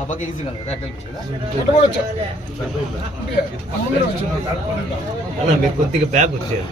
అబ్బాకి ఈజీగా మీరు కొద్దిగా బ్యాగ్ వచ్చేది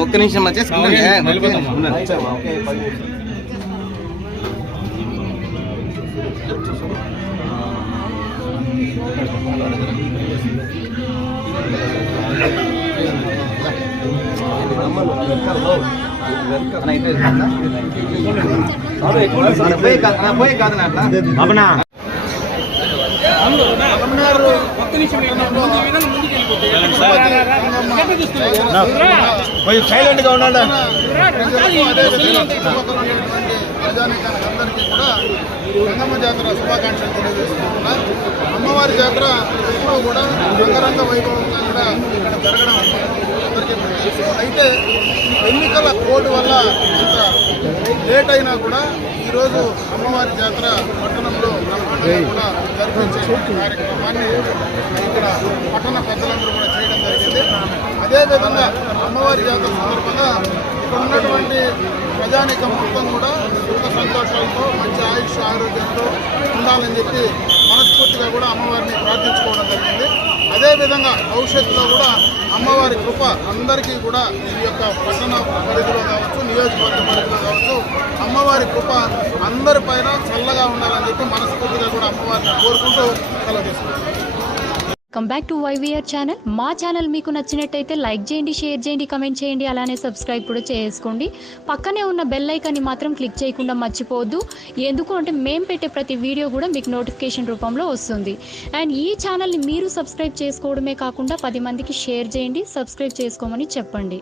ఒక్క నిమిషం పోయి కాదు సైలెంట్ గా ఉండండి. ప్రజానికానికి కూడా గంగమ్మ జాతర శుభాకాంక్షలు తెలియజేసుకుంటున్నారు. అమ్మవారి జాతర ఎప్పుడూ కూడా రంగరంగ వైభవంగా కూడా ఇక్కడ జరగడం అందరికీ తెలుసు. అయితే ఎన్నికల కోడ్ వల్ల ఇంత లేట్ అయినా కూడా ఈరోజు అమ్మవారి జాతర పట్టణంలో బ్రహ్మాండంగా కూడా జరిపించే కార్యక్రమాన్ని ఇక్కడ పట్టణ పెద్దలందరూ కూడా చేయడం జరిగింది. అదేవిధంగా అమ్మవారి జాతర సందర్భంగా ఇక్కడ ఉన్నటువంటి ప్రజానికం మొత్తం కూడా సుఖ సంతోషాలతో మంచి ఆయుష్ ఆరోగ్యంతో ఉండాలని చెప్పి మనస్ఫూర్తిగా కూడా అమ్మవారిని ప్రార్థించుకోవడం జరిగింది. విధంగా భవిష్యత్తులో కూడా అమ్మవారి కృప అందరికీ కూడా ఈ యొక్క పట్టణ పరిధిలో కావచ్చు, నియోజకవర్గ పరిధిలో కావచ్చు, అమ్మవారి కృప అందరిపైన చల్లగా ఉండాలని చెప్పి మనస్ఫూర్తిగా కూడా అమ్మవారిని కోరుకుంటూ సెలవు తీసుకుంటాం. Come back to YVR channel. మా ఛానల్ మీకు నచ్చినట్టయితే లైక్ చేయండి, షేర్ చేయండి, కమెంట్ చేయండి, అలానే సబ్స్క్రైబ్ కూడా చేసుకోండి. పక్కనే ఉన్న బెల్ ఐకాన్ని మాత్రం క్లిక్ చేయకుండా మర్చిపోవద్దు. ఎందుకు అంటే మేము పెట్టే ప్రతి వీడియో కూడా మీకు నోటిఫికేషన్ రూపంలో వస్తుంది. అండ్ ఈ ఛానల్ని మీరు సబ్స్క్రైబ్ చేసుకోవడమే కాకుండా 10 మందికి షేర్ చేయండి, సబ్స్క్రైబ్ చేసుకోమని చెప్పండి.